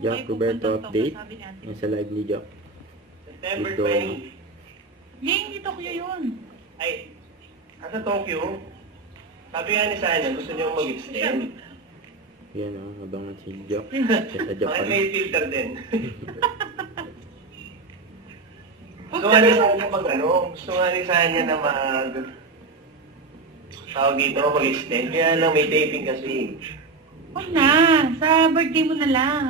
Jack Roberto update. Nasa live ni Jack. September Ito. 20. Hindi Tokyo yun. Ay, sa Tokyo, sabi nga ni Sana, gusto niyo mag-extend. Yan o, abangan si Jack. Siya sa Bakit Japan. may filter din? Gusto nga ni Sana gusto nga ni Sana na tawag dito, mag-extend. Kaya lang may taping kasi. Huwag na. Sa birthday mo na lang.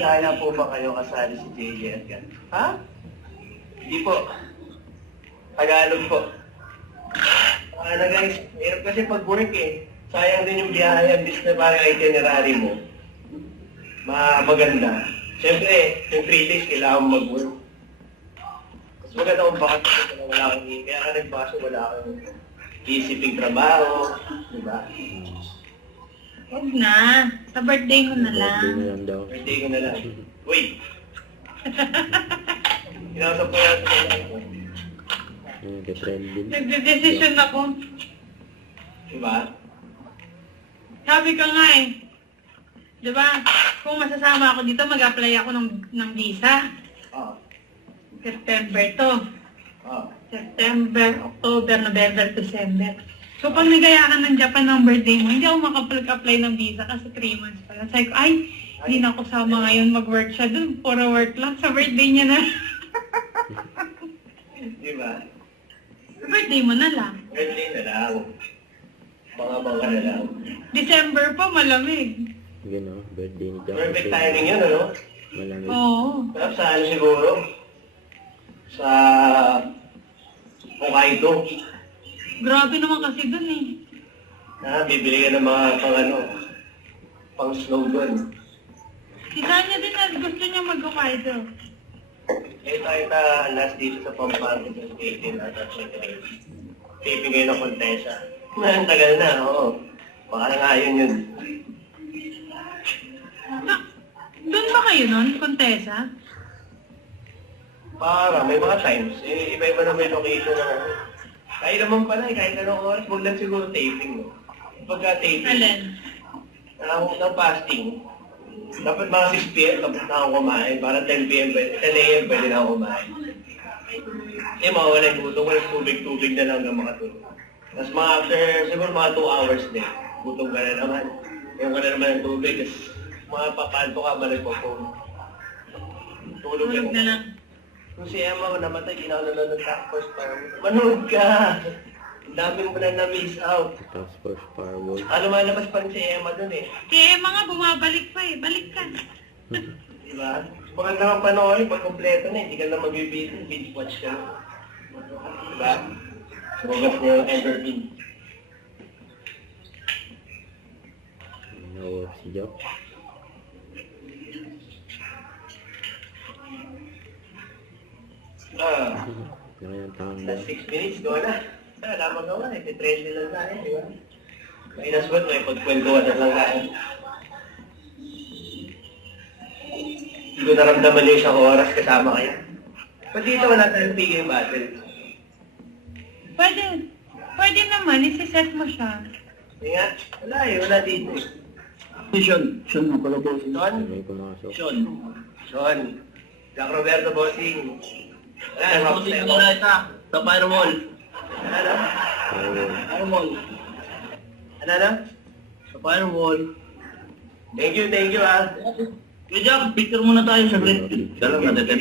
Kaya po ba kayo kasali si JJ at yan? Ha? Hindi po. Tagalog po. Ano guys, hirap kasi pag work eh. Sayang din yung biyahe, ang na parang itinerary mo. Maganda. Siyempre, yung 3 days kailangan mag-work. Mas maganda kung bakit kasi wala akong kaya ka nagbaso, wala akong isiping trabaho. Diba? Huwag na. Sa birthday mo na lang. Birthday na lang daw. Birthday ko na lang. Uy! Inausap ko yan. Nag-trending. Nagde-decision ako. Diba? Sabi ko nga eh. Diba? Kung masasama ako dito, mag-apply ako ng visa. Oo. September to. Oo. September, October, November, December. So pag nagaya ka ng Japan ng birthday mo, hindi ako makapag-apply ng visa kasi 3 months pa lang. Sabi ko, ay, hindi na ako sama ngayon mag-work siya dun. Puro work lang. Sa birthday niya na. Diba? Sa birthday mo na lang. Birthday na lang. Mga na lang. December pa, malamig. Yan o, birthday ni Jack. Perfect timing yun, ano? Malamig. Oo. Tapos sa ano siguro? Sa Hokkaido. Grabe naman kasi dun eh. Bibili ka ng mga pang snow doon. Si Tanya din na gusto niya mag-Hokkaido. Tayo last dito sa Pampanga ng 18 at taping ngayon ng Contessa. Ang tagal na, oo. Baka na nga yun. Doon ba kayo nun, Contessa? Para, may mga times. Iba-iba na may location na Kaya naman pala kahit anong oras, huwag lang siguro taping. No? Pagka taping, Alin? ng fasting, dapat mga 6 p.m. tapos na ako kumain. Para 10 p.m. 10 a.m. pwede na ako kumain. Mawawala yung gutom. Walang tubig-tubig na lang na makatulog. Tapos mga after, siguro mga 2 hours din. Gutom ka na naman. Yung ka na naman ng tubig. Tapos mga papanto ka, malagpapong. Tulog Tulog na lang. Kung si Emma namatay, di na ako nanonood sa first parang manood ka! Ang dami mo na na-miss out. Task Force Firewall. Lumalabas pa rin si Emma dun eh. Kaya mga bumabalik pa eh. Balik ka. Diba? Maganda kang panoorin pag kompleto na, hindi ka na mag-video, binge watch ka na. Diba? Sugas niya yung entertain. No, si Jack. Nakayang taong Last 6 minutes, go na. Lamang naman eh, titrend lang tayo, di ba? Minus what, may pagkwentuhan na lang tayo. Hindi ko naramdaman yung isang oras kasama kayo. Ba't dito wala tayong tigil battle? Pwede. Pwede naman. Isiset mo siya. Hindi nga, wala eh, wala dito. Sean nga pala po. Sean? may pumasok. Sean. Jack Roberto Bossing. Wala, rock Bossing step. na lang ita. Sa Firewall. Ano? Firewall. Firewall. Ano? Sa Firewall. Thank you ah. Kuya Jack, picture muna tayo sa grid. Dalang natin.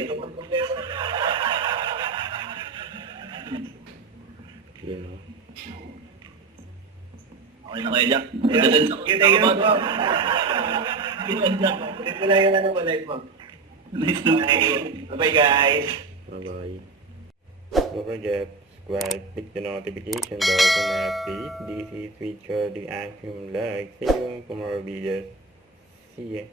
Yan o. Okay na kayo Jack. Thank you. Jack. Ulit ko lang yung ano mo, live mo. Nice to meet you. Bye-bye guys. Bye-bye. Don't forget, subscribe, click the notification bell for my update. This is Richard the Action Vlog. See you for more videos. See ya.